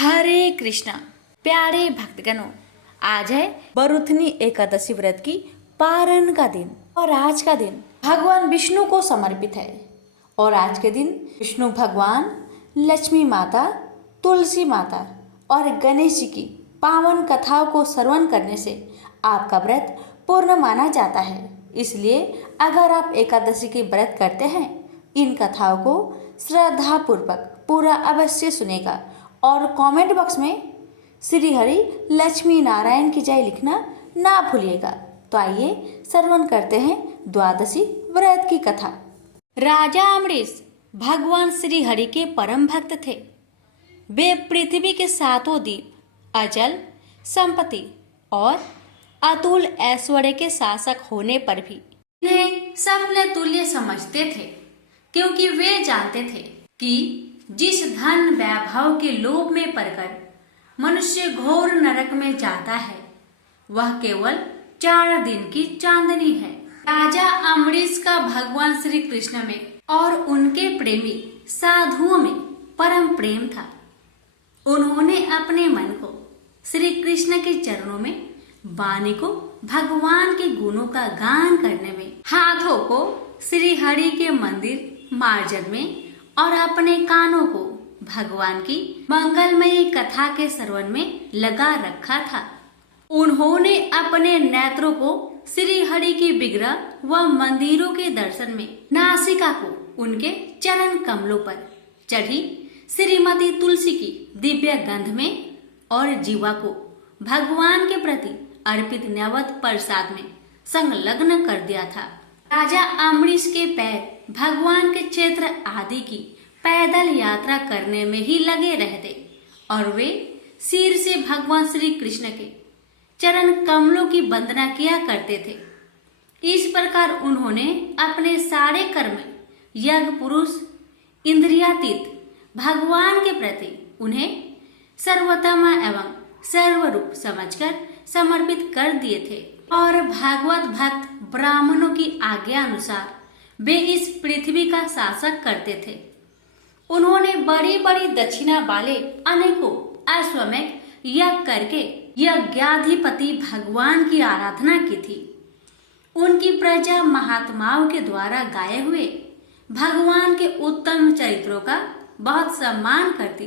हरे कृष्णा। प्यारे भक्तगणों, आज है बरुथनी एकादशी व्रत की पारण का दिन और आज का दिन भगवान विष्णु को समर्पित है। और आज के दिन विष्णु भगवान, लक्ष्मी माता, तुलसी माता और गणेश जी की पावन कथाओं को श्रवण करने से आपका व्रत पूर्ण माना जाता है। इसलिए अगर आप एकादशी की व्रत करते हैं, इन कथाओं को श्रद्धापूर्वक पूरा अवश्य सुनेगा और कमेंट बॉक्स में श्री हरि लक्ष्मी नारायण की जय लिखना ना भूलिएगा। तो आइए श्रवण करते हैं द्वादशी व्रत की कथा। राजा अम्बरीश भगवान श्री हरि के परम भक्त थे। वे पृथ्वी के सातों द्वीप, अचल संपत्ति और अतुल ऐश्वर्य के शासक होने पर भी इन्हें सपने तुल्य समझते थे, क्योंकि वे जानते थे कि जिस धन वैभव के लोभ में पड़कर मनुष्य घोर नरक में जाता है, वह केवल 4 दिन की चांदनी है। राजा अम्बरीश का भगवान श्री कृष्ण में और उनके प्रेमी साधुओं में परम प्रेम था। उन्होंने अपने मन को श्री कृष्ण के चरणों में, वाणी को भगवान के गुणों का गान करने में, हाथों को श्री हरि के मंदिर मार्जन में और अपने कानों को भगवान की मंगलमयी कथा के श्रवण में लगा रखा था। उन्होंने अपने नेत्रों को श्री हरि की विग्रह व मंदिरों के दर्शन में, नासिका को उनके चरण कमलों पर चढ़ी श्रीमती तुलसी की दिव्य गंध में और जीवा को भगवान के प्रति अर्पित नैवेद्य प्रसाद में संलग्न कर दिया था। राजा अम्बरीश के पैर भगवान के क्षेत्र आदि की पैदल यात्रा करने में ही लगे रहते और वे सिर से भगवान श्री कृष्ण के चरण कमलों की वंदना किया करते थे। इस प्रकार उन्होंने अपने सारे कर्म, यज्ञ, पुरुष, इंद्रियातीत भगवान के प्रति उन्हें सर्वोत्तम एवं सर्वरूप समझकर समर्पित कर दिए थे। और भागवत भक्त ब्राह्मणों की आज्ञा अनुसार वे इस पृथ्वी का शासक करते थे। उन्होंने बड़ी बड़ी दक्षिणा वाले अनेकों अश्वमेध यज्ञ करके यज्ञाधिपति भगवान की आराधना की थी। उनकी प्रजा महात्माओं के द्वारा गाए हुए भगवान के उत्तम चरित्रों का बहुत सम्मान करती,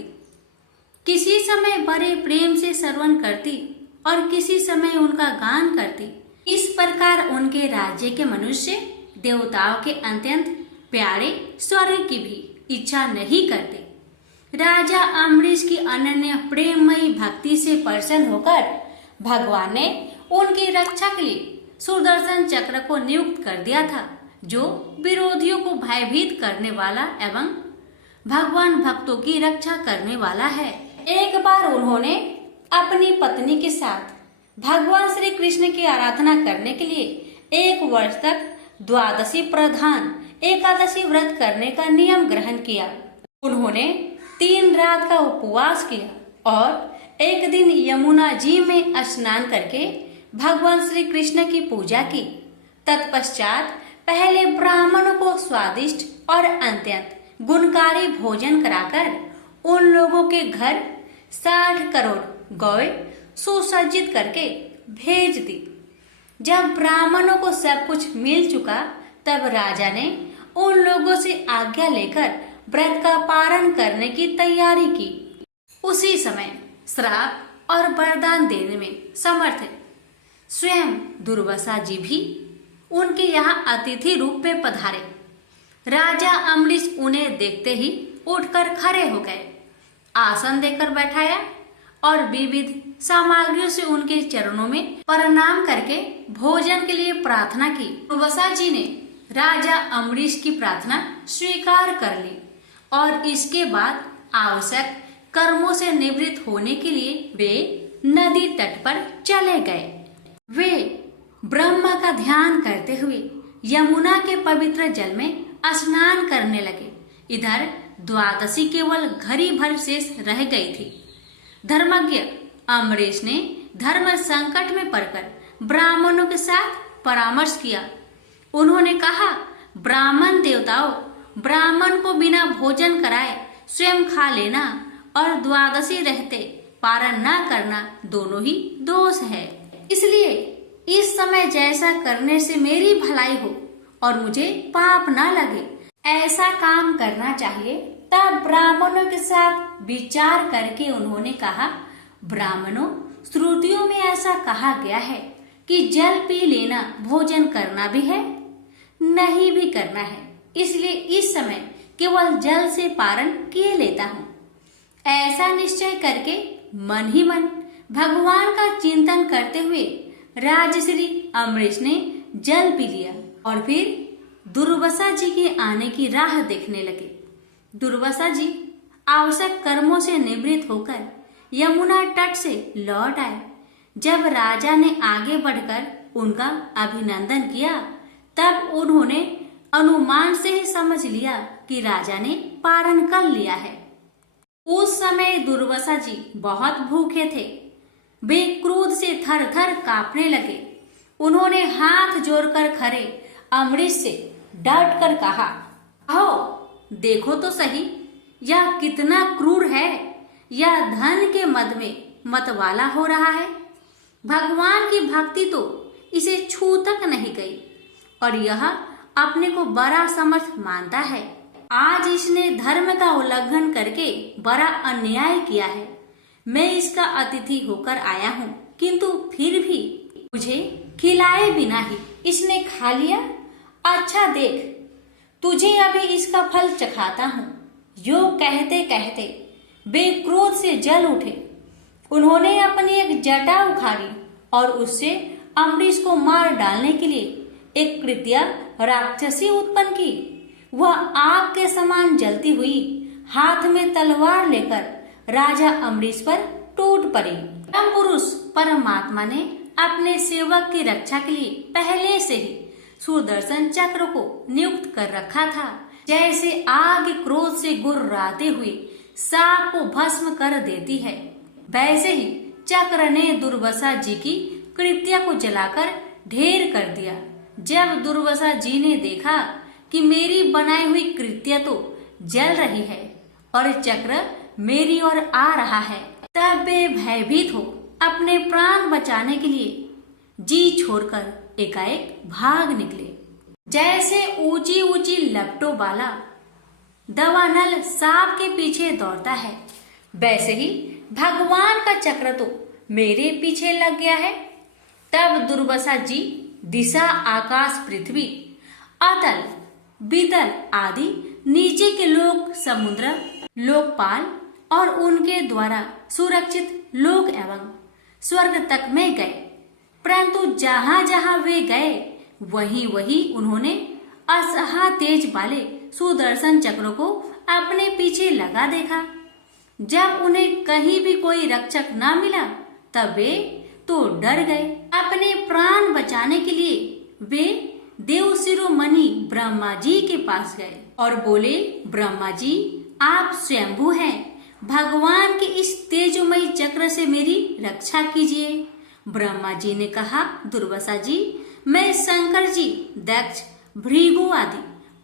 किसी समय बड़े प्रेम से श्रवण करती और किसी समय उनका गान करती। इस प्रकार उनके राज्य के मनुष्य देवताओं के अत्यंत प्यारे स्वर्ग की भी इच्छा नहीं करते। राजा अम्बरीश की अनन्य प्रेममयी भक्ति से प्रसन्न होकर भगवान ने उनकी रक्षा के लिए सुदर्शन चक्र को नियुक्त कर दिया था, जो विरोधियों को भयभीत करने वाला एवं भगवान भक्तों की रक्षा करने वाला है। एक बार उन्होंने अपनी पत्नी के साथ भगवान श्री कृष्ण की आराधना करने के लिए 1 वर्ष तक द्वादशी प्रधान एकादशी व्रत करने का नियम ग्रहण किया। उन्होंने 3 रात का उपवास किया और एक दिन यमुना जी में स्नान करके भगवान श्री कृष्ण की पूजा की। तत्पश्चात पहले ब्राह्मणों को स्वादिष्ट और अत्यंत गुणकारी भोजन कराकर उन लोगों के घर 60 करोड़ गौएं सुसज्जित करके भेज दी। जब ब्राह्मणों को सब कुछ मिल चुका, तब राजा ने उन लोगों से आज्ञा लेकर व्रत का पारण करने की तैयारी की। उसी समय श्राप और वरदान देने में समर्थ स्वयं दुर्वासा जी भी उनके यहाँ अतिथि रूप में पधारे। राजा अम्बरीश उन्हें देखते ही उठकर खड़े हो गए, आसन देकर बैठाया और विविध सामग्रियों से उनके चरणों में प्रणाम करके भोजन के लिए प्रार्थना की। दुर्वासा जी ने राजा अम्बरीश की प्रार्थना स्वीकार कर ली और इसके बाद आवश्यक कर्मों से निवृत्त होने के लिए वे नदी तट पर चले गए। वे ब्रह्मा का ध्यान करते हुए यमुना के पवित्र जल में स्नान करने लगे। इधर द्वादशी केवल घड़ी भर शेष रह गई थी। धर्मज्ञ अम्बरीश ने धर्म संकट में पड़कर ब्राह्मणों के साथ परामर्श किया। उन्होंने कहा, ब्राह्मण देवताओं, ब्राह्मण को बिना भोजन कराए स्वयं खा लेना और द्वादशी रहते पारण न करना दोनों ही दोष है। इसलिए इस समय जैसा करने से मेरी भलाई हो और मुझे पाप न लगे ऐसा काम करना चाहिए। तब ब्राह्मणों के साथ विचार करके उन्होंने कहा, ब्राह्मणों, श्रुतियों में ऐसा कहा गया है कि जल पी लेना भोजन करना भी है, नहीं भी करना है, इसलिए इस समय केवल जल से पारण किए लेता हूँ। ऐसा निश्चय करके मन ही मन भगवान का चिंतन करते हुए राजश्री अमरीश ने जल पी लिया और फिर दुर्वासा जी के आने की राह देखने लगे। दुर्वासा जी आवश्यक कर्मों से निवृत्त होकर यमुना तट से लौट आए। जब राजा ने आगे बढ़कर उनका अभिनंदन किया तब उन्होंने अनुमान से ही समझ लिया कि राजा ने पारण कर लिया है। उस समय दुर्वासा जी बहुत भूखे थे। वे क्रोध से थर थर कांपने लगे। उन्होंने हाथ जोड़कर खड़े अमरीश से डट कर कहा, आओ देखो तो सही, यह कितना क्रूर है। यह धन के मद में मतवाला हो रहा है। भगवान की भक्ति तो इसे छू तक नहीं गई और यह अपने को बड़ा समर्थ मानता है। आज इसने धर्म का उल्लंघन करके बड़ा अन्याय किया है। मैं इसका अतिथि होकर आया हूँ, किंतु फिर भी मुझे खिलाए बिना ही इसने खा लिया। अच्छा देख, तुझे अभी इसका फल चखाता हूँ। यो कहते कहते वे क्रोध से जल उठे। उन्होंने अपनी एक जटा उखाड़ी और उससे अमरीश को मार डालने के लिए एक कृत्या राक्षसी उत्पन्न की। वह आग के समान जलती हुई हाथ में तलवार लेकर राजा अमरीश पर टूट पड़ी। परम पुरुष परमात्मा ने अपने सेवक की रक्षा के लिए पहले से ही सुदर्शन चक्र को नियुक्त कर रखा था। जैसे आग क्रोध से गुर्राते हुए सांप को भस्म कर देती है, वैसे ही चक्र ने दुर्वासा जी की कृत्या को जलाकर ढेर कर दिया। जब दुर्वासा जी ने देखा कि मेरी बनाई हुई कृत्या तो जल रही है और चक्र मेरी ओर आ रहा है, तब वे भयभीत हो अपने प्राण बचाने के लिए जी छोड़कर एकाएक भाग निकले। जैसे ऊंची ऊंची लपटों वाला दवानल सांप के पीछे दौड़ता है, वैसे ही भगवान का चक्र तो मेरे पीछे लग गया है। तब दुर्वासा जी दिशा, आकाश, पृथ्वी, अतल, बीतल आदि नीचे के लोक, समुद्र, लोकपाल और उनके द्वारा सुरक्षित लोक एवं स्वर्ग तक में गए। परंतु जहां जहां वे गए वहीं वहीं उन्होंने असहा तेज वाले सुदर्शन चक्र को अपने पीछे लगा देखा। जब उन्हें कहीं भी कोई रक्षक न मिला तब वे तो डर गए। अपने प्राण बचाने के लिए वे देव शिरोमणि ब्रह्मा जी के पास गए और बोले, ब्रह्मा जी आप स्वयंभू हैं, भगवान के इस तेजमयी चक्र से मेरी रक्षा कीजिए। ब्रह्मा जी ने कहा, दुर्वासा जी, मैं शंकर जी, दक्ष, भृगु आदि,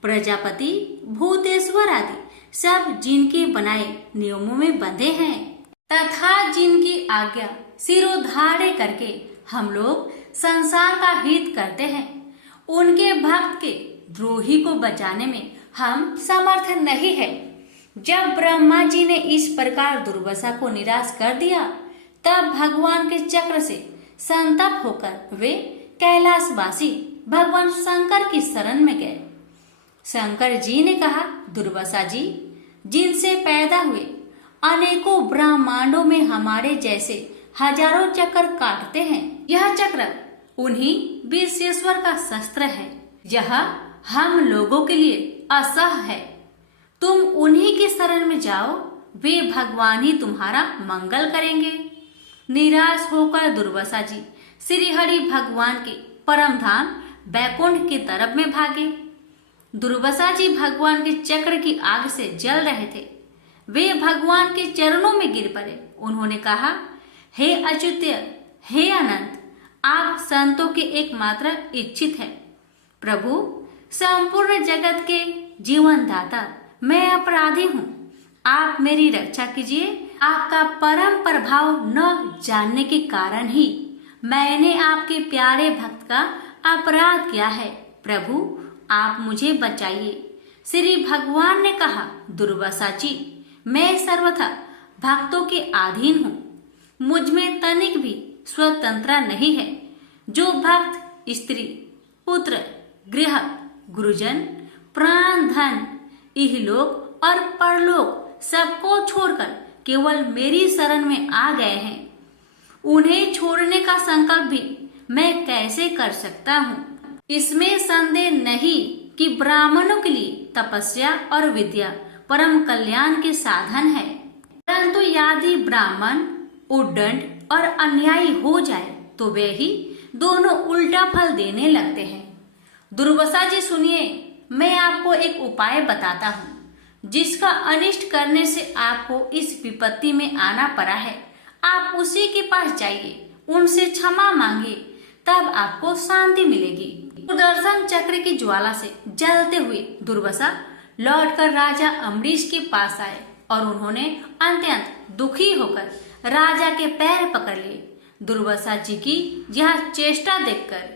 प्रजापति, भूतेश्वर आदि सब जिनके बनाए नियमों में बंधे हैं तथा जिनकी आज्ञा सिरोधार्य करके हम लोग संसार का हित करते हैं, उनके भक्त के द्रोही को बचाने में हम समर्थ नहीं है। जब ब्रह्मा जी ने इस प्रकार दुर्वासा को निराश कर दिया तब भगवान के चक्र से संतप्त होकर वे कैलाशवासी भगवान शंकर की शरण में गए। शंकर जी ने कहा, दुर्वासा जी, जिनसे पैदा हुए अनेकों ब्रह्मांडों में हमारे जैसे हजारों चक्र काटते हैं, यह चक्र उन्हीं विश्वेश्वर का शस्त्र है। यह हम लोगों के लिए असह है। तुम उन्हीं की शरण में जाओ, वे भगवान ही तुम्हारा मंगल करेंगे। निराश होकर दुर्वासा जी श्री हरि भगवान के परम धाम बैकुंठ की तरफ में भागे। दुर्वासा जी भगवान के चक्र की आग से जल रहे थे। वे भगवान के चरणों में गिर पड़े। उन्होंने कहा, हे अच्युत्य, हे अनंत, आप संतों के एकमात्र इच्छित हैं। प्रभु, संपूर्ण जगत के जीवन दाता, मैं अपराधी हूँ, आप मेरी रक्षा कीजिए आपका परम प्रभाव न जानने के कारण ही मैंने आपके प्यारे भक्त का अपराध किया है। प्रभु आप मुझे बचाइए। श्री भगवान ने कहा, दुर्वासा जी, मैं सर्वथा भक्तों के अधीन हूँ। मुझ में तनिक भी स्वतंत्रता नहीं है। जो भक्त स्त्री, पुत्र, गृह, गुरुजन, प्राण, धन, इहलोक और परलोक सबको छोड़कर केवल मेरी शरण में आ गए हैं, उन्हें छोड़ने का संकल्प भी मैं कैसे कर सकता हूँ। इसमें संदेह नहीं कि ब्राह्मणों के लिए तपस्या और विद्या परम कल्याण के साधन है, परंतु यदि ब्राह्मण उद्दंड और अन्यायी हो जाए तो वे ही दोनों उल्टा फल देने लगते हैं। दुर्वासा जी सुनिए, मैं आपको एक उपाय बताता हूँ जिसका अनिष्ट करने से आपको इस विपत्ति में आना पड़ा है। आप उसी के पास जाइए, उनसे क्षमा मांगिए, तब आपको शांति मिलेगी। सुदर्शन चक्र की ज्वाला से जलते हुए दुर्वासा लौटकर राजा अम्बरीश के पास आए और उन्होंने अत्यंत दुखी होकर राजा के पैर पकड़ लिए। दुर्वासा जी की यह चेष्टा देखकर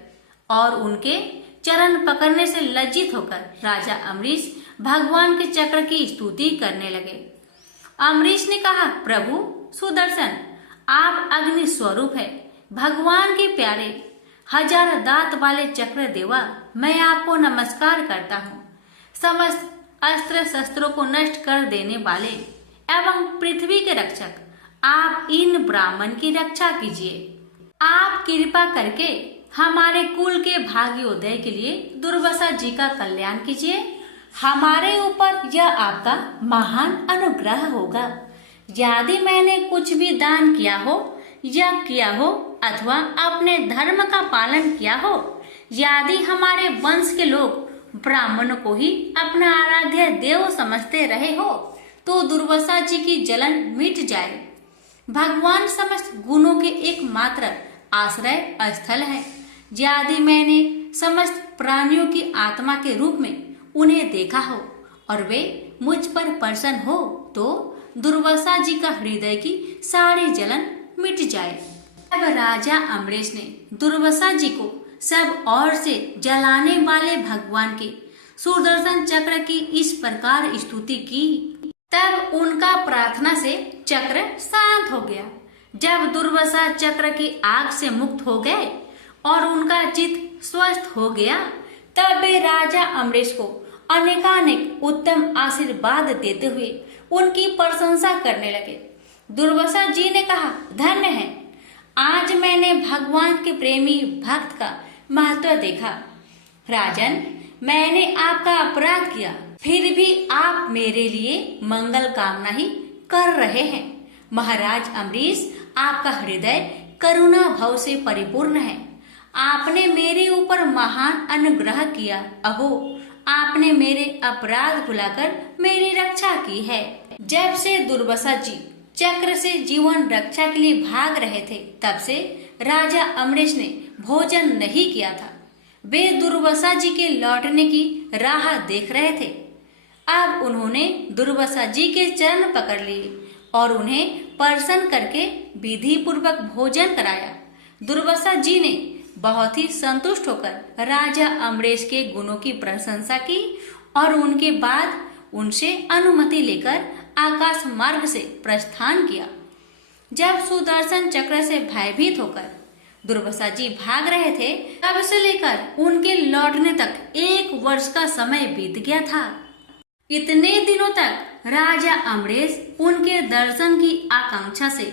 और उनके चरण पकड़ने से लज्जित होकर राजा अम्बरीश भगवान के चक्र की स्तुति करने लगे। अम्बरीश ने कहा, प्रभु सुदर्शन, आप अग्नि स्वरूप है, भगवान के प्यारे, हजार दांत वाले चक्र देवा, मैं आपको नमस्कार करता हूँ। समस्त अस्त्र शस्त्रों को नष्ट कर देने वाले एवं पृथ्वी के रक्षक, आप इन ब्राह्मण की रक्षा कीजिए। आप कृपा करके हमारे कुल के भाग्योदय के लिए दुर्वासा जी का कल्याण कीजिए। हमारे ऊपर यह आपका महान अनुग्रह होगा। यदि मैंने कुछ भी दान किया हो या किया हो अथवा अपने धर्म का पालन किया हो, यदि हमारे वंश के लोग ब्राह्मणों को ही अपना आराध्य देव समझते रहे हो तो दुर्वासा जी की जलन मिट जाए। भगवान समस्त गुणों के एकमात्र आश्रय स्थल है। यदि मैंने समस्त प्राणियों की आत्मा के रूप में उन्हें देखा हो और वे मुझ पर प्रसन्न हो तो दुर्वासा जी का हृदय की सारी जलन मिट जाए। अब राजा अम्बरीश ने दुर्वासा जी को सब ओर से जलाने वाले भगवान के सुदर्शन चक्र की इस प्रकार स्तुति की। तब उनका प्रार्थना से चक्र शांत हो गया। जब दुर्वासा चक्र की आग से मुक्त हो गए और उनका चित्त स्वस्थ हो गया, तब वे राजा अम्बरीश को अनेकानेक उत्तम आशीर्वाद देते हुए उनकी प्रशंसा करने लगे। दुर्वासा जी ने कहा, धन्य है, आज मैंने भगवान के प्रेमी भक्त का महत्व देखा। राजन, मैंने आपका अपराध किया, फिर भी आप मेरे लिए मंगल कामना ही कर रहे हैं। महाराज अम्बरीश, आपका हृदय करुणा भाव से परिपूर्ण है। आपने मेरे ऊपर महान अनुग्रह किया। अहो, आपने मेरे अपराध भुलाकर मेरी रक्षा की है। जब से दुर्वासा जी चक्र से जीवन रक्षा के लिए भाग रहे थे, तब से राजा अम्बरीश ने भोजन नहीं किया था। वे दुर्वासा जी के लौटने की राह देख रहे थे। अब उन्होंने दुर्वासा जी के चरण पकड़ लिए और उन्हें प्रसन्न करके विधि पूर्वक भोजन कराया। दुर्वासा जी ने बहुत ही संतुष्ट होकर राजा अम्बरीश के गुणों की प्रशंसा की और उनके बाद उनसे अनुमति लेकर आकाश मार्ग से प्रस्थान किया। जब सुदर्शन चक्र से भयभीत होकर दुर्वासा जी भाग रहे थे, तब से लेकर उनके लौटने तक 1 वर्ष का समय बीत गया था। इतने दिनों तक राजा अम्बरीश उनके दर्शन की आकांक्षा से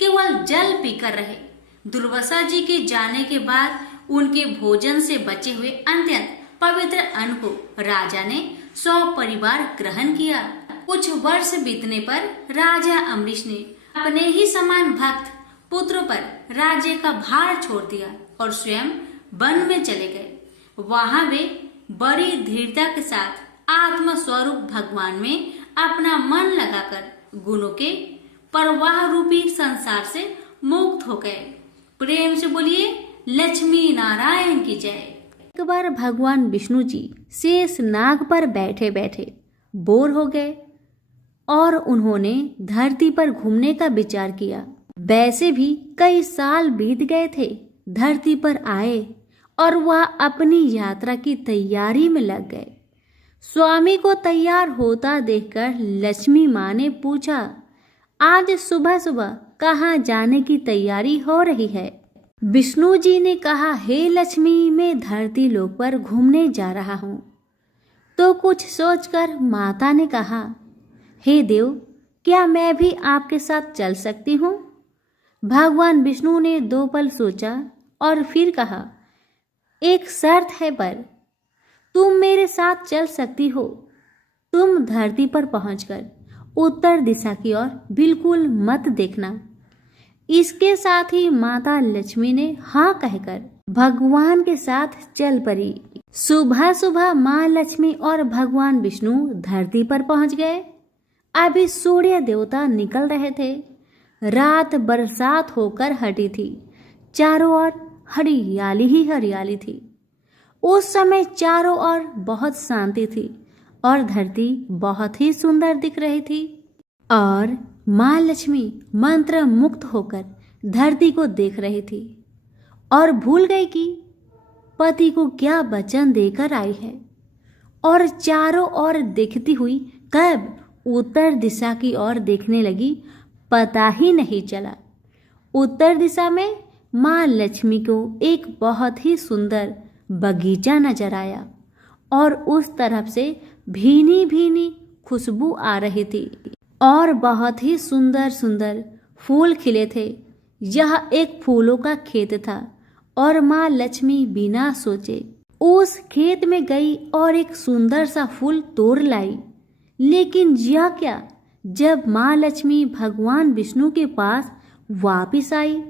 केवल जल पीकर रहे। दुर्वासा जी के जाने के बाद उनके भोजन से बचे हुए अत्यंत पवित्र अन्न को राजा ने सपरिवार ग्रहण किया। कुछ वर्ष बीतने पर राजा अम्बरीश ने अपने ही समान भक्त पुत्र पर राज्य का भार छोड़ दिया और स्वयं वन में चले गए। वहां वे बड़ी धीरता के साथ आत्म स्वरूप भगवान में अपना मन लगाकर गुणों के प्रवाह रूपी संसार से मुक्त हो गए। प्रेम से बोलिए लक्ष्मी नारायण की जय। एक बार भगवान विष्णु जी शेष नाग पर बैठे बैठे बोर हो गए और उन्होंने धरती पर घूमने का विचार किया। वैसे भी कई साल बीत गए थे धरती पर आए और वह अपनी यात्रा की तैयारी में लग गए। स्वामी को तैयार होता देखकर लक्ष्मी माँ ने पूछा, आज सुबह सुबह कहाँ जाने की तैयारी हो रही है? विष्णु जी ने कहा, हे लक्ष्मी, मैं धरती लोक पर घूमने जा रहा हूँ। तो कुछ सोचकर माता ने कहा, हे देव, क्या मैं भी आपके साथ चल सकती हूँ? भगवान विष्णु ने 2 पल सोचा और फिर कहा, एक शर्त है, पर तुम मेरे साथ चल सकती हो। तुम धरती पर पहुंचकर उत्तर दिशा की ओर बिल्कुल मत देखना। इसके साथ ही माता लक्ष्मी ने हाँ कहकर भगवान के साथ चल पड़ी। सुबह सुबह माँ लक्ष्मी और भगवान विष्णु धरती पर पहुंच गए। अभी सूर्य देवता निकल रहे थे। रात बरसात होकर हटी थी। चारों ओर हरियाली ही हरियाली थी। उस समय चारों ओर बहुत शांति थी और धरती बहुत ही सुंदर दिख रही थी। और माँ लक्ष्मी मंत्र मुक्त होकर धरती को देख रही थी और भूल गई कि पति को क्या वचन देकर आई है, और चारों ओर देखती हुई कब उत्तर दिशा की ओर देखने लगी, पता ही नहीं चला। उत्तर दिशा में माँ लक्ष्मी को एक बहुत ही सुंदर बगीचा नजर आया और उस तरफ से भीनी भीनी खुशबू आ रही थी और बहुत ही सुंदर सुंदर फूल खिले थे। यह एक फूलों का खेत था और माँ लक्ष्मी बिना सोचे उस खेत में गई और एक सुंदर सा फूल तोड़ लाई। लेकिन यह क्या, जब माँ लक्ष्मी भगवान विष्णु के पास वापिस आई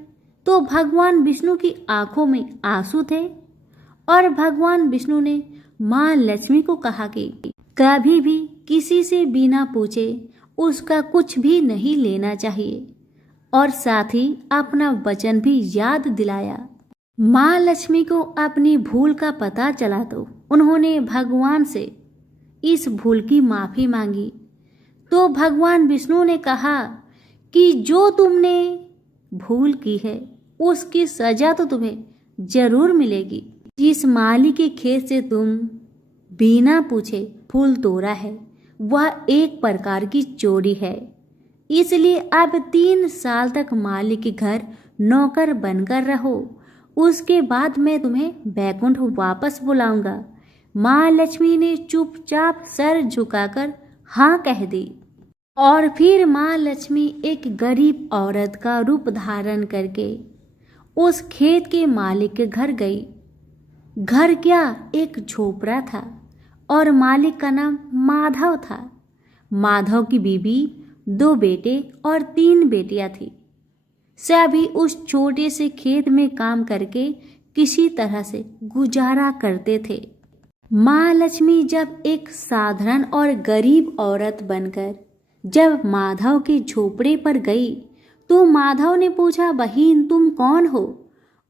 तो भगवान विष्णु की आंखों में आंसू थे और भगवान विष्णु ने माँ लक्ष्मी को कहा कि कभी भी किसी से बिना पूछे उसका कुछ भी नहीं लेना चाहिए, और साथ ही अपना वचन भी याद दिलाया। माँ लक्ष्मी को अपनी भूल का पता चला तो उन्होंने भगवान से इस भूल की माफी मांगी। तो भगवान विष्णु ने कहा कि जो तुमने भूल की है उसकी सजा तो तुम्हें जरूर मिलेगी। जिस माली के खेत से तुम बिना पूछे फूल तोड़ा है वह एक प्रकार की चोरी है, इसलिए अब 3 साल तक मालिक के घर नौकर बनकर रहो। उसके बाद मैं तुम्हें बैकुंठ वापस बुलाऊंगा। माँ लक्ष्मी ने चुपचाप सर झुकाकर हाँ कह दी और फिर माँ लक्ष्मी एक गरीब औरत का रूप धारण करके उस खेत के मालिक के घर गई। घर क्या, एक झोपड़ा था और मालिक का नाम माधव था। माधव की बीवी, 2 बेटे और 3 बेटियां थी। सभी उस छोटे से खेत में काम करके किसी तरह से गुजारा करते थे। माँ लक्ष्मी जब एक साधारण और गरीब औरत बनकर जब माधव के झोपड़े पर गई तो माधव ने पूछा, बहन तुम कौन हो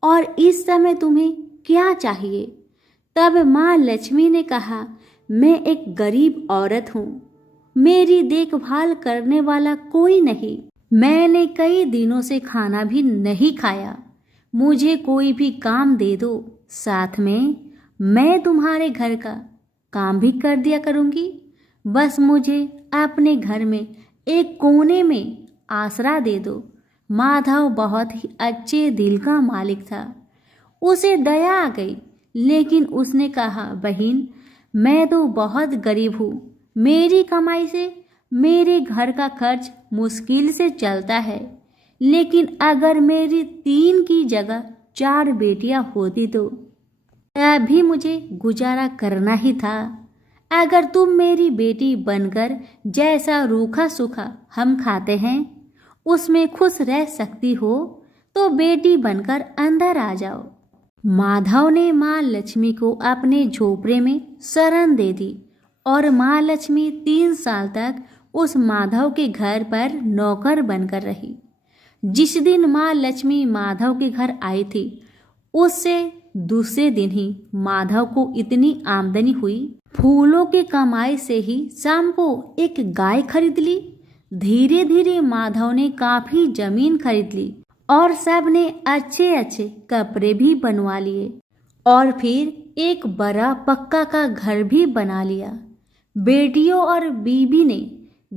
और इस समय तुम्हें क्या चाहिए? तब माँ लक्ष्मी ने कहा, मैं एक गरीब औरत हूँ, मेरी देखभाल करने वाला कोई नहीं। मैंने कई दिनों से खाना भी नहीं खाया। मुझे कोई भी काम दे दो, साथ में मैं तुम्हारे घर का काम भी कर दिया करूँगी। बस मुझे अपने घर में एक कोने में आसरा दे दो। माधव बहुत ही अच्छे दिल का मालिक था। उसे दया आ गई, लेकिन उसने कहा, बहन मैं तो बहुत गरीब हूँ, मेरी कमाई से मेरे घर का खर्च मुश्किल से चलता है, लेकिन अगर मेरी 3 की जगह 4 बेटियां होती तो अभी मुझे गुजारा करना ही था। अगर तुम मेरी बेटी बनकर जैसा रूखा सूखा हम खाते हैं उसमें खुश रह सकती हो तो बेटी बनकर अंदर आ जाओ। माधव ने माँ लक्ष्मी को अपने झोपड़े में शरण दे दी और माँ लक्ष्मी 3 साल तक उस माधव के घर पर नौकर बनकर रही। जिस दिन माँ लक्ष्मी माधव के घर आई थी उससे दूसरे दिन ही माधव को इतनी आमदनी हुई, फूलों की कमाई से ही शाम को एक गाय खरीद ली धीरे धीरे माधव ने काफी जमीन खरीद ली और सब ने अच्छे अच्छे कपड़े भी बनवा लिए और फिर एक बड़ा पक्का का घर भी बना लिया। बेटियों और बीबी ने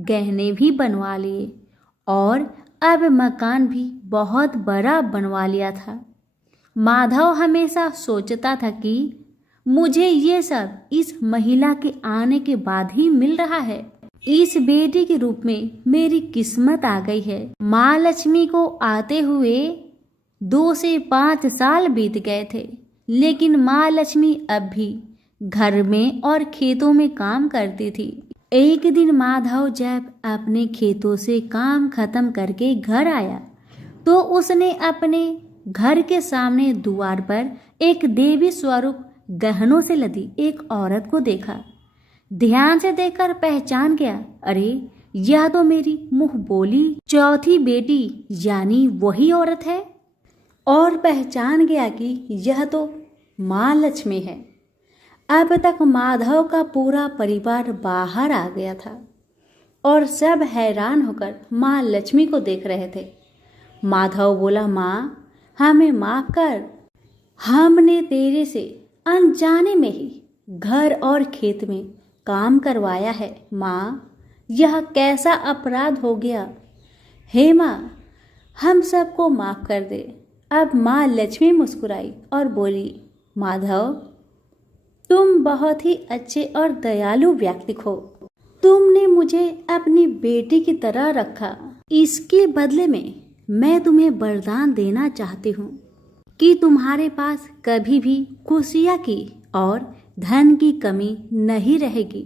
गहने भी बनवा लिए और अब मकान भी बहुत बड़ा बनवा लिया था। माधव हमेशा सोचता था कि मुझे ये सब इस महिला के आने के बाद ही मिल रहा है। इस बेटी के रूप में मेरी किस्मत आ गई है। माँ लक्ष्मी को आते हुए 2 से 5 साल बीत गए थे, लेकिन माँ लक्ष्मी अब भी घर में और खेतों में काम करती थी। एक दिन माधव जब अपने खेतों से काम खत्म करके घर आया तो उसने अपने घर के सामने द्वार पर एक देवी स्वरूप गहनों से लदी एक औरत को देखा। ध्यान से देखकर पहचान गया, अरे यह तो मेरी मुंह बोली चौथी बेटी यानी वही औरत है। और पहचान गया कि यह तो माँ लक्ष्मी है। अब तक माधव का पूरा परिवार बाहर आ गया था और सब हैरान होकर माँ लक्ष्मी को देख रहे थे। माधव बोला, माँ हमें माफ कर, हमने तेरे से अनजाने में ही घर और खेत में काम करवाया है। माँ यह कैसा अपराध हो गया। हे माँ हम सबको माफ कर दे। अब माँ लक्ष्मी मुस्कुराई और बोली, माधव तुम बहुत ही अच्छे और दयालु व्यक्ति हो। तुमने मुझे अपनी बेटी की तरह रखा। इसके बदले में मैं तुम्हें वरदान देना चाहती हूँ कि तुम्हारे पास कभी भी खुशियाँ की और धन की कमी नहीं रहेगी।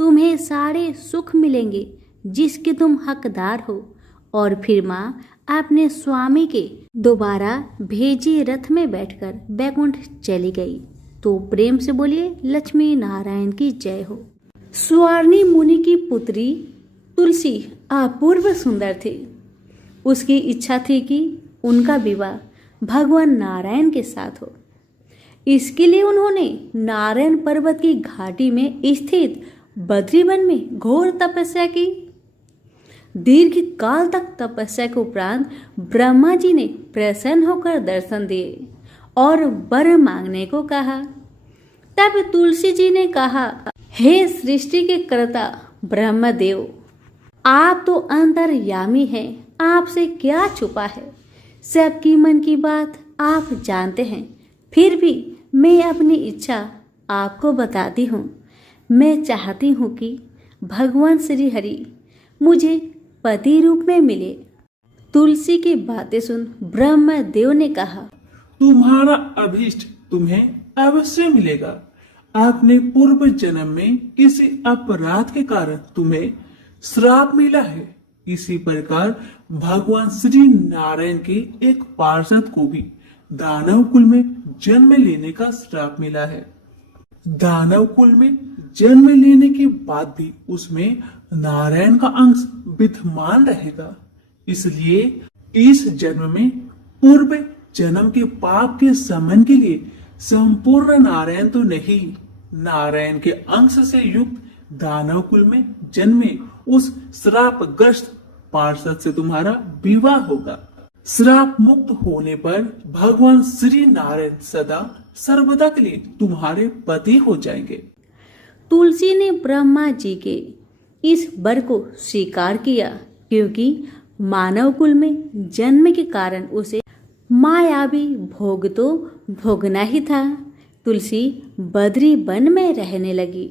तुम्हें सारे सुख मिलेंगे जिसके तुम हकदार हो। और फिर माँ अपने स्वामी के दोबारा भेजे रथ में बैठकर बैकुंठ चली गई। तो प्रेम से बोलिए लक्ष्मी नारायण की जय हो। स्वर्णी मुनि की पुत्री तुलसी अपूर्व सुंदर थी। उसकी इच्छा थी कि उनका विवाह भगवान नारायण के साथ हो। इसके लिए उन्होंने नारायण पर्वत की घाटी में स्थित बद्रीवन में घोर तपस्या की। दीर्घ काल तक तपस्या के उपरांत ब्रह्मा जी ने प्रसन्न होकर दर्शन दिए और वर मांगने को कहा। तब तुलसी जी ने कहा, हे सृष्टि के कर्ता ब्रह्मदेव, आप तो अंतर्यामी हैं, आपसे क्या छुपा है। सबकी मन की बात आप जानते हैं। फिर भी मैं अपनी इच्छा आपको बताती हूँ। मैं चाहती हूँ कि भगवान श्री हरि मुझे पति रूप में मिले। तुलसी की बातें सुन ब्रह्मदेव ने कहा, तुम्हारा अभीष्ट तुम्हें अवश्य मिलेगा। आपने पूर्व जन्म में किसी अपराध के कारण तुम्हें श्राप मिला है। इसी प्रकार भगवान श्री नारायण के एक पार्षद को भी दानव कुल में जन्म लेने का श्राप मिला है। दानव कुल में जन्म लेने के बाद भी उसमें नारायण का अंश विद्यमान रहेगा। इसलिए इस जन्म में पूर्व जन्म के पाप के शमन के लिए संपूर्ण नारायण तो नहीं, नारायण के अंश से युक्त दानव कुल में जन्मे उस श्रापग्रस्त पार्षद से तुम्हारा विवाह होगा। श्राप मुक्त होने पर भगवान श्री नारायण सदा सर्वदा के लिए तुम्हारे पति हो जाएंगे। तुलसी ने ब्रह्मा जी के इस वर को स्वीकार किया, क्योंकि मानव कुल में जन्म के कारण उसे मायावी भोग तो भोगना ही था। तुलसी बद्री वन में रहने लगी।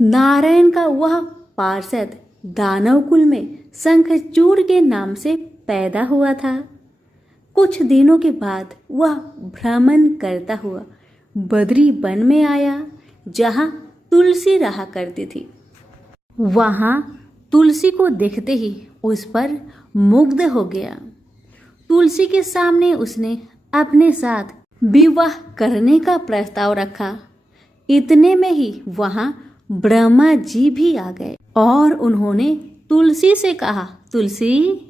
नारायण का वह पार्षद दानव कुल में शंखचूड़ के नाम से पैदा हुआ था। कुछ दिनों के बाद वह भ्रमण करता हुआ बद्री वन में आया, जहाँ तुलसी रहा करती थी। वहाँ तुलसी को देखते ही उस पर मुग्ध हो गया। तुलसी के सामने उसने अपने साथ विवाह करने का प्रस्ताव रखा। इतने में ही वहाँ ब्रह्मा जी भी आ गए और उन्होंने तुलसी से कहा, तुलसी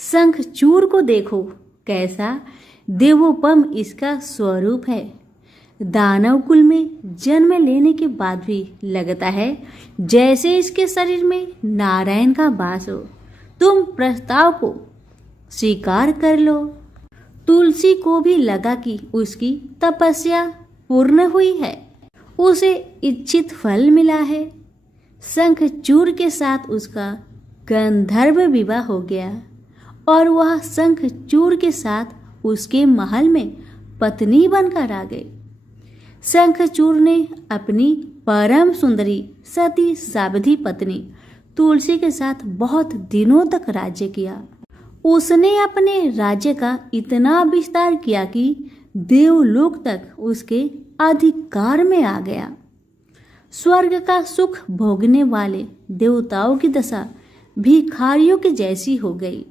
शंखचूड़ को देखो, कैसा देवोपम इसका स्वरूप है। दानव कुल में जन्म लेने के बाद भी लगता है जैसे इसके शरीर में नारायण का वास हो। तुम प्रस्ताव को स्वीकार कर लो। तुलसी को भी लगा कि उसकी तपस्या पूर्ण हुई है, उसे इच्छित फल मिला है। शंखचूड़ के साथ उसका गंधर्व विवाह हो गया और वह शंखचूड़ के साथ उसके महल में पत्नी बनकर आ गई। शंखचूड़ ने अपनी परम सुंदरी सती सावधि पत्नी तुलसी के साथ बहुत दिनों तक राज्य किया। उसने अपने राज्य का इतना विस्तार किया कि देवलोक तक उसके अधिकार में आ गया। स्वर्ग का सुख भोगने वाले देवताओं की दशा भिखारियों की जैसी हो गई।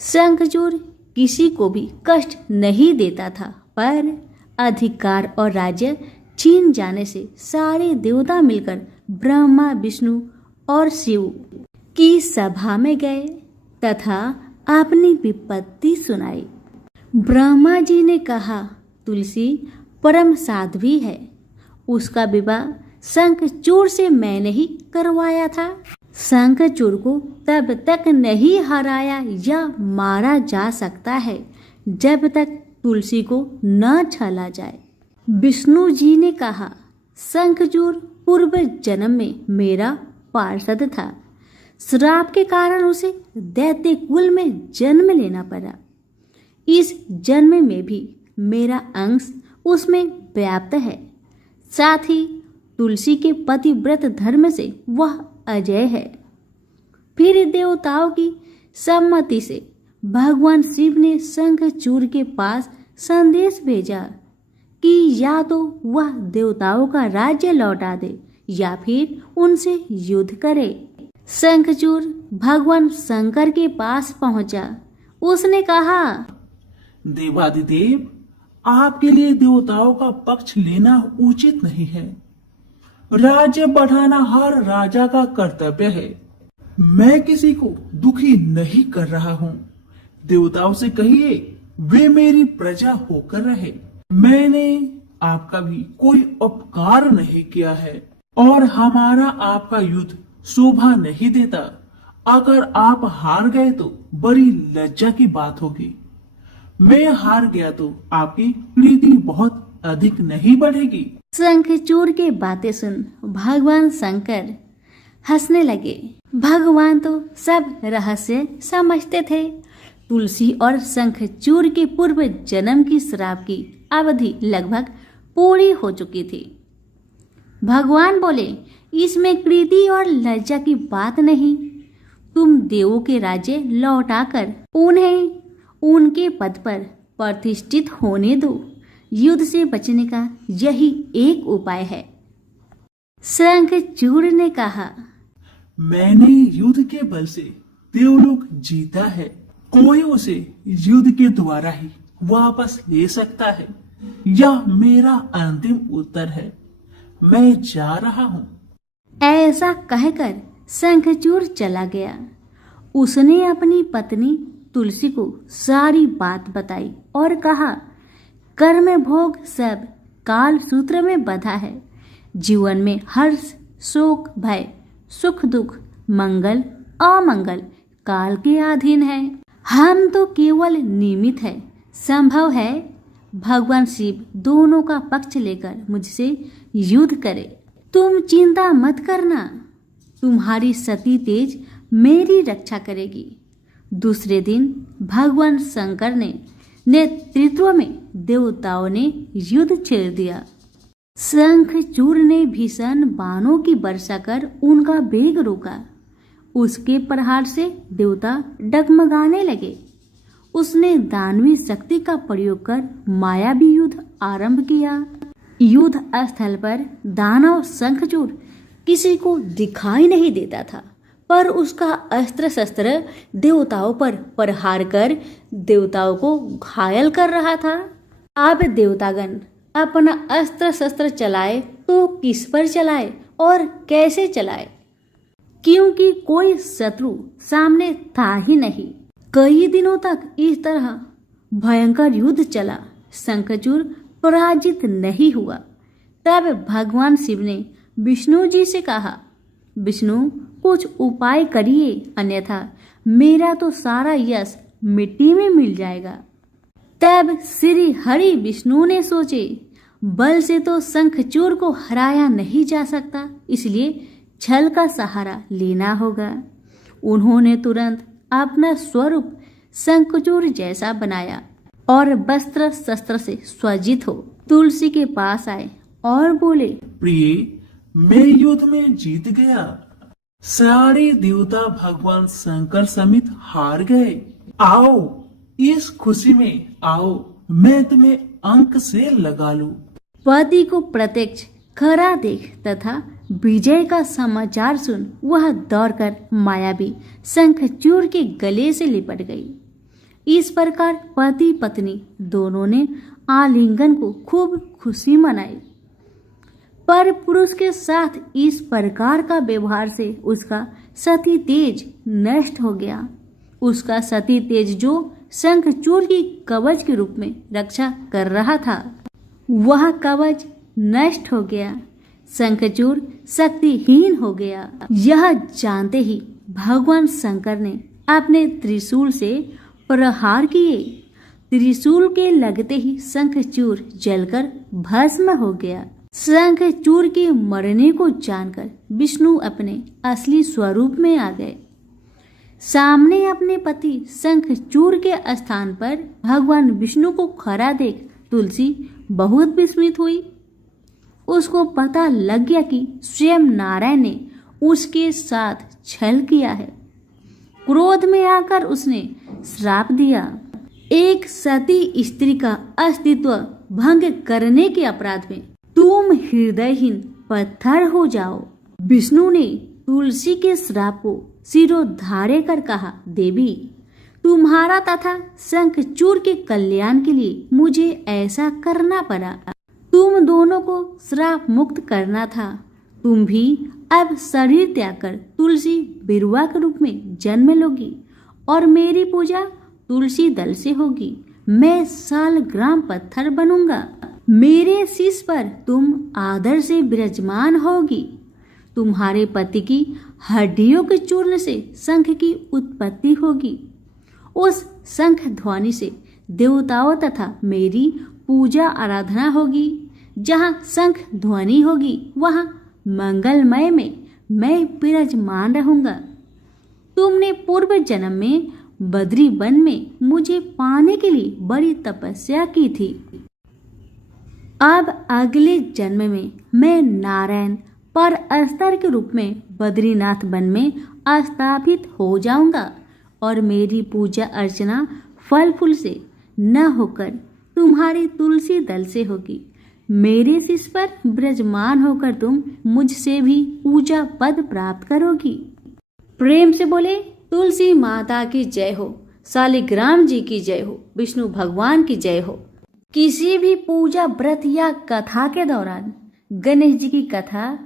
शंखचूड़ किसी को भी कष्ट नहीं देता था, पर अधिकार और राज्य छीन जाने से सारे देवता मिलकर ब्रह्मा, विष्णु और शिव की सभा में गए तथा अपनी विपत्ति सुनाई। ब्रह्मा जी ने कहा, तुलसी परम साध्वी है, उसका विवाह शंखचूड़ से मैंने ही करवाया था। शंखचूड़ को तब तक नहीं हराया या मारा जा सकता है जब तक तुलसी को न छला जाए। विष्णु जी ने कहा, शंखचूड़ पूर्व जन्म में मेरा पार्षद था, श्राप के कारण उसे दैत्य कुल में जन्म लेना पड़ा। इस जन्म में भी मेरा अंश उसमें व्याप्त है, साथ ही तुलसी के पतिव्रत धर्म से वह अजय है। फिर देवताओं की सम्मति से भगवान शिव ने शंखचूड़ के पास संदेश भेजा कि या तो वह देवताओं का राज्य लौटा दे या फिर उनसे युद्ध करे। शंखचूड़ भगवान शंकर के पास पहुंचा। उसने कहा, देवादिदेव, आपके लिए देवताओं का पक्ष लेना उचित नहीं है। राज्य बढ़ाना हर राजा का कर्तव्य है। मैं किसी को दुखी नहीं कर रहा हूँ। देवताओं से कहिए वे मेरी प्रजा होकर रहे। मैंने आपका भी कोई उपकार नहीं किया है और हमारा आपका युद्ध शोभा नहीं देता। अगर आप हार गए तो बड़ी लज्जा की बात होगी। मैं हार गया तो आपकी प्रीति बहुत अधिक नहीं बढ़ेगी। शंखचूड़ के बातें सुन भगवान शंकर हंसने लगे। भगवान तो सब रहस्य समझते थे। तुलसी और शंखचूड़ के पूर्व जन्म की श्राप की अवधि लगभग पूरी हो चुकी थी। भगवान बोले, इसमें प्रीति और लज्जा की बात नहीं। तुम देवों के राज्य लौटाकर उन्हें उनके पद पर प्रतिष्ठित होने दो। युद्ध से बचने का यही एक उपाय है। शंखचूड़ ने कहा, मैंने युद्ध के बल से देवलोक जीता है। कोई उसे युद्ध के द्वारा ही वापस ले सकता है। यह मेरा अंतिम उत्तर है। मैं जा रहा हूँ। ऐसा कहकर शंखचूड़ चला गया। उसने अपनी पत्नी तुलसी को सारी बात बताई और कहा, कर्म भोग सब काल सूत्र में बंधा है। जीवन में हर्ष, शोक, भय, सुख, दुख, मंगल, अमंगल काल के अधीन है। हम तो केवल निमित्त है। संभव है भगवान शिव दोनों का पक्ष लेकर मुझसे युद्ध करे। तुम चिंता मत करना, तुम्हारी सती तेज मेरी रक्षा करेगी। दूसरे दिन भगवान शंकर ने नेतृत्व में देवताओं ने युद्ध छेड़ दिया। शंखचूड़ ने भीषण बाणों की वर्षा कर उनका वेग रोका। उसके प्रहार से देवता डगमगाने लगे। उसने दानवी शक्ति का प्रयोग कर मायावी युद्ध आरंभ किया। युद्ध स्थल पर दानव शंखचूड़ किसी को दिखाई नहीं देता था, पर उसका अस्त्र शस्त्र देवताओं पर प्रहार कर देवताओं को घायल कर रहा था। अब देवतागण अपना अस्त्र शस्त्र चलाए तो किस पर चलाए और कैसे चलाए, क्योंकि कोई शत्रु सामने था ही नहीं। कई दिनों तक इस तरह भयंकर युद्ध चला। शंखचूड़ पराजित नहीं हुआ। तब भगवान शिव ने विष्णु जी से कहा, विष्णु कुछ उपाय करिए, अन्यथा मेरा तो सारा यश मिट्टी में मिल जाएगा। तब श्री हरि विष्णु ने सोचे, बल से तो शंखचूर को हराया नहीं जा सकता, इसलिए छल का सहारा लेना होगा। उन्होंने तुरंत अपना स्वरूप शंखचूर जैसा बनाया और वस्त्र शस्त्र से सज्जित हो तुलसी के पास आए और बोले, प्रिय, मैं युद्ध में जीत गया। सारे देवता भगवान शंकर समेत हार गए। आओ, इस खुशी में आओ, मैं तुम्हें अंक से लगा लूं। पति को प्रत्यक्ष खरा देख तथा विजय का समाचार सुन वह दौड़कर मायावी शंखचूर के गले से लिपट गई। इस प्रकार पति पत्नी दोनों ने आलिंगन को खूब खुशी मनाई। पर पुरुष के साथ इस प्रकार का व्यवहार से उसका सती तेज नष्ट हो गया। उसका सती तेज जो शंखचूर की कवच के रूप में रक्षा कर रहा था, वह कवच नष्ट हो गया। शंखचूर शक्तिहीन हो गया। यह जानते ही भगवान शंकर ने अपने त्रिशूल से प्रहार किए। त्रिशूल के लगते ही शंखचूर जलकर भस्म हो गया। शंखचूर के मरने को जानकर विष्णु अपने असली स्वरूप में आ गए। सामने अपने पति शंखचूर के स्थान पर भगवान विष्णु को खड़ा देख तुलसी बहुत विस्मित हुई। उसको पता लग गया कि स्वयं नारायण ने उसके साथ छल किया है। क्रोध में आकर उसने श्राप दिया, एक सती स्त्री का अस्तित्व भंग करने के अपराध में तुम हृदयहीन पत्थर हो जाओ। विष्णु ने तुलसी के श्राप को सिरोधार्य कर कहा, देवी, तुम्हारा तथा शंखचूर के कल्याण के लिए मुझे ऐसा करना पड़ा। तुम दोनों को श्राप मुक्त करना था। तुम भी अब शरीर त्याग कर तुलसी बिरुवा के रूप में जन्म लोगी और मेरी पूजा तुलसी दल से होगी। मैं सालग्राम पत्थर बनूंगा। मेरे शीश पर तुम आदर से विराजमान होगी। तुम्हारे पति की हड्डियों के चूर्ण से शंख की उत्पत्ति होगी। उस शंख ध्वनि से देवताओं तथा मेरी पूजा आराधना होगी। जहाँ शंख ध्वनि होगी वहाँ मंगलमय में मैं विराजमान रहूंगा। तुमने पूर्व जन्म में बद्री वन में मुझे पाने के लिए बड़ी तपस्या की थी। अब अगले जन्म में मैं नारायण पर अस्तर के रूप में बद्रीनाथ वन में स्थापित हो जाऊंगा और मेरी पूजा अर्चना फल फूल से न होकर तुम्हारी तुलसी दल से होगी। मेरे शीश पर विराजमान होकर तुम मुझसे भी पूजा पद प्राप्त करोगी। प्रेम से बोले, तुलसी माता की जय हो, शालिग्राम जी की जय हो, विष्णु भगवान की जय हो। किसी भी पूजा व्रत या कथा के दौरान गणेश जी की कथा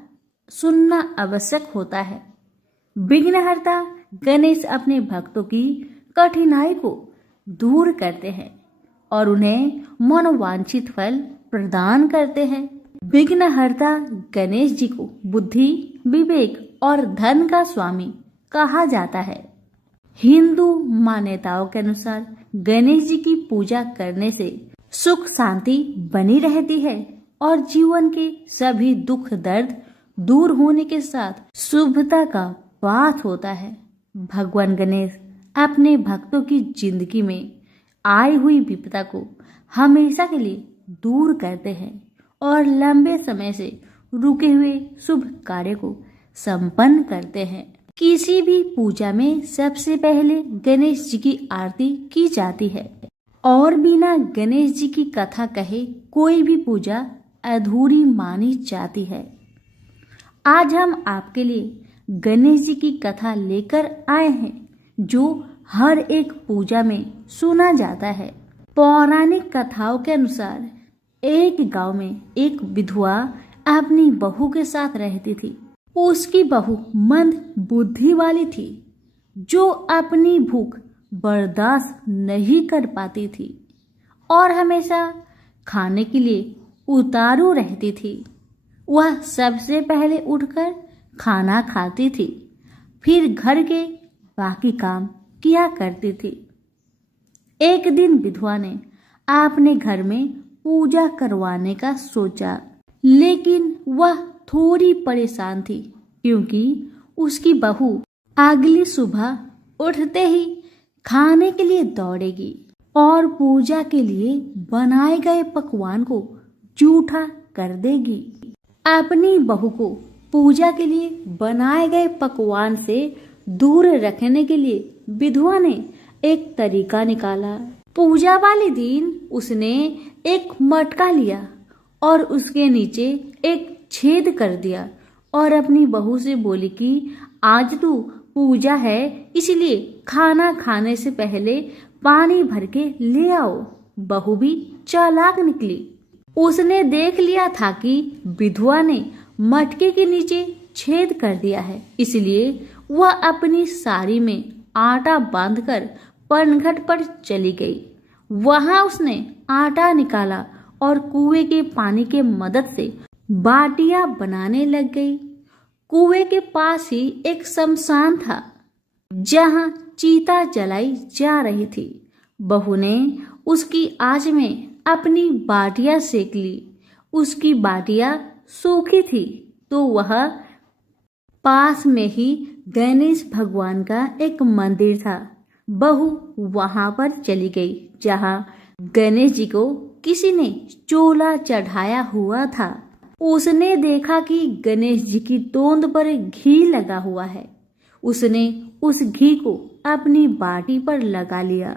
सुनना आवश्यक होता है। विघ्नहर्ता गणेश अपने भक्तों की कठिनाई को दूर करते हैं और उन्हें मनोवांछित फल प्रदान करते हैं। विघ्नहर्ता गणेश जी को बुद्धि, विवेक और धन का स्वामी कहा जाता है। हिंदू मान्यताओं के अनुसार गणेश जी की पूजा करने से सुख शांति बनी रहती है और जीवन के सभी दुख दर्द दूर होने के साथ शुभता का वास होता है। भगवान गणेश अपने भक्तों की जिंदगी में आई हुई विपदा को हमेशा के लिए दूर करते हैं और लंबे समय से रुके हुए शुभ कार्य को संपन्न करते हैं। किसी भी पूजा में सबसे पहले गणेश जी की आरती की जाती है और बिना गणेश जी की कथा कहे कोई भी पूजा अधूरी मानी जाती है। आज हम आपके लिए गणेश जी की कथा लेकर आए हैं जो हर एक पूजा में सुना जाता है। पौराणिक कथाओं के अनुसार एक गांव में एक विधवा अपनी बहू के साथ रहती थी। उसकी बहू मंद बुद्धि वाली थी जो अपनी भूख बर्दाश्त नहीं कर पाती थी और हमेशा खाने के लिए उतारू रहती थी। वह सबसे पहले उठकर खाना खाती थी, फिर घर के बाकी काम किया करती थी। एक दिन विधवा ने अपने घर में पूजा करवाने का सोचा, लेकिन वह थोड़ी परेशान थी क्योंकि उसकी बहू अगली सुबह उठते ही खाने के लिए दौड़ेगी और पूजा के लिए बनाए गए पकवान को जूठा कर देगी। अपनी बहू को पूजा के लिए बनाए गए पकवान से दूर रखने के लिए विधवा ने एक तरीका निकाला। पूजा वाले दिन उसने एक मटका लिया और उसके नीचे एक छेद कर दिया और अपनी बहू से बोली कि आज तो पूजा है, इसलिए खाना खाने से पहले पानी भर के ले आओ। बहू भी चालाक निकली। उसने देख लिया था कि विधवा ने मटके के नीचे छेद कर दिया है, इसलिए वह अपनी साड़ी में आटा बांधकर पनघट पर चली गई। वहां उसने आटा निकाला और कुएं के पानी के मदद से बाटियां बनाने लग गई। कुएं के पास ही एक शमशान था जहां चीता जलाई जा रही थी। बहू ने उसकी आंच में अपनी बाटियां सेक ली। उसकी बाटियां सूखी थी तो वह पास में ही गणेश भगवान का एक मंदिर था। बहू वहां पर चली गई जहां गणेश जी को किसी ने चोला चढ़ाया हुआ था। उसने देखा कि गणेश जी की तोंद पर घी लगा हुआ है। उसने उस घी को अपनी बाटी पर लगा लिया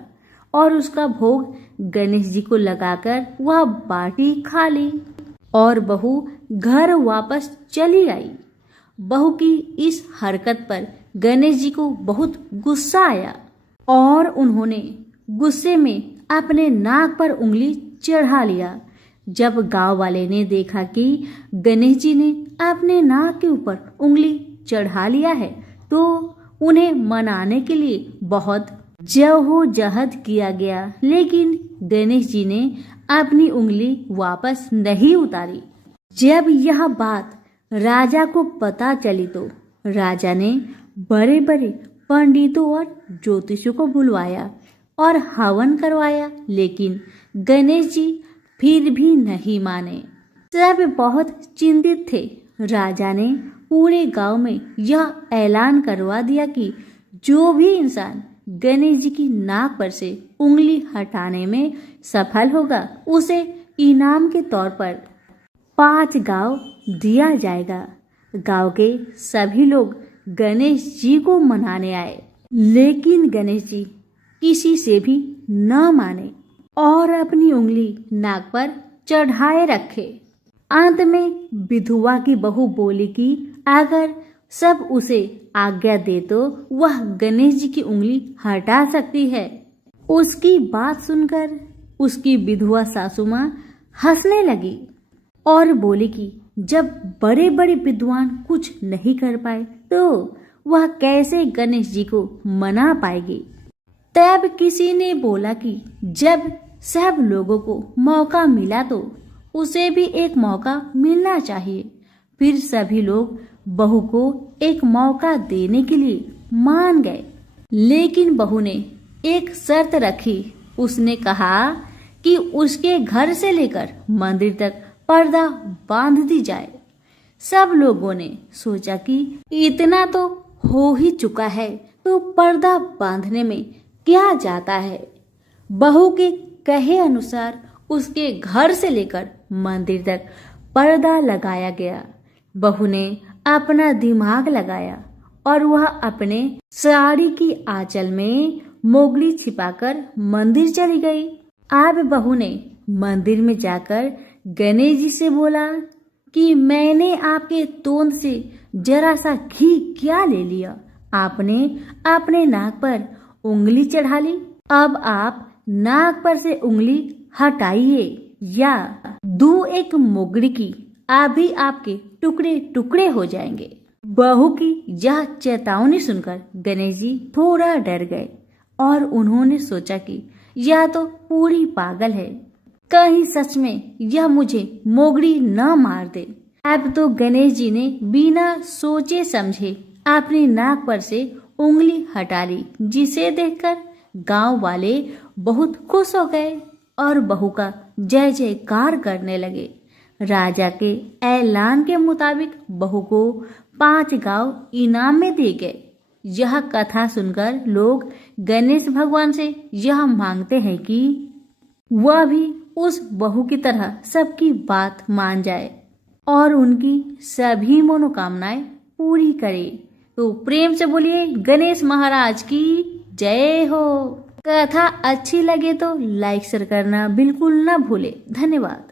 और उसका भोग गणेश जी को लगाकर वह बाटी खा ली और बहू घर वापस चली आई। बहू की इस हरकत पर गणेश जी को बहुत गुस्सा आया और उन्होंने गुस्से में अपने नाक पर उंगली चढ़ा लिया। जब गांव वाले ने देखा कि गणेश जी ने अपने नाक के ऊपर उंगली चढ़ा लिया है तो उन्हें मनाने के लिए बहुत जद्दोजहद किया गया, लेकिन गणेश जी ने अपनी उंगली वापस नहीं उतारी। जब यह बात राजा को पता चली तो राजा ने बड़े बड़े पंडितों और ज्योतिषियों को बुलवाया और हवन करवाया, लेकिन गणेश जी फिर भी नहीं माने। सब बहुत चिंतित थे। राजा ने पूरे गांव में यह ऐलान करवा दिया कि जो भी इंसान गणेश जी की नाक पर से उंगली हटाने में सफल होगा उसे इनाम के तौर पर 5 गांव दिया जाएगा। गांव के सभी लोग गणेश जी को मनाने आए, लेकिन गणेश जी किसी से भी न माने और अपनी उंगली नाक पर चढ़ाए रखे। अंत में विधवा की बहू बोली कि अगर सब उसे आज्ञा दे तो वह गणेश जी की उंगली हटा सकती है। उसकी बात सुनकर उसकी विधवा सासू माँ हंसने लगी और बोली कि जब बड़े बड़े विद्वान कुछ नहीं कर पाए तो वह कैसे गणेश जी को मना पाएगी। तब किसी ने बोला कि जब सब लोगों को मौका मिला तो उसे भी एक मौका मिलना चाहिए। फिर सभी लोग बहू को एक मौका देने के लिए मान गए, लेकिन बहू ने एक शर्त रखी। उसने कहा कि उसके घर से लेकर मंदिर तक पर्दा बांध दी जाए। सब लोगों ने सोचा कि इतना तो हो ही चुका है तो पर्दा बांधने में क्या जाता है। बहू के कहे अनुसार उसके घर से लेकर मंदिर तक पर्दा लगाया गया। बहू ने अपना दिमाग लगाया और वह अपने साड़ी की आंचल में मोगली छिपाकर मंदिर चली गई। अब बहू ने मंदिर में जाकर गणेश जी से बोला कि मैंने आपके तोंद से जरा सा घी क्या ले लिया, आपने अपने नाक पर उंगली चढ़ा ली। अब आप नाक पर से उंगली हटाइए या दूं एक मोगरी की, अभी आपके टुकड़े टुकड़े हो जाएंगे। बहू की यह चेतावनी सुनकर गणेश जी थोड़ा डर गए और उन्होंने सोचा कि यह तो पूरी पागल है, कहीं सच में यह मुझे मोगरी न मार दे। अब तो गणेश जी ने बिना सोचे समझे अपनी नाक पर से उंगली हटा ली, जिसे देखकर गांव वाले बहुत खुश हो गए और बहू का जय जयकार करने लगे। राजा के ऐलान के मुताबिक बहू को 5 गांव इनाम में दिए गए। यह कथा सुनकर लोग गणेश भगवान से यह मांगते हैं कि वह भी उस बहू की तरह सबकी बात मान जाए और उनकी सभी मनोकामनाएं पूरी करे। तो प्रेम से बोलिए गणेश महाराज की जय हो। कथा अच्छी लगे तो लाइक शेयर करना बिल्कुल ना भूले। धन्यवाद।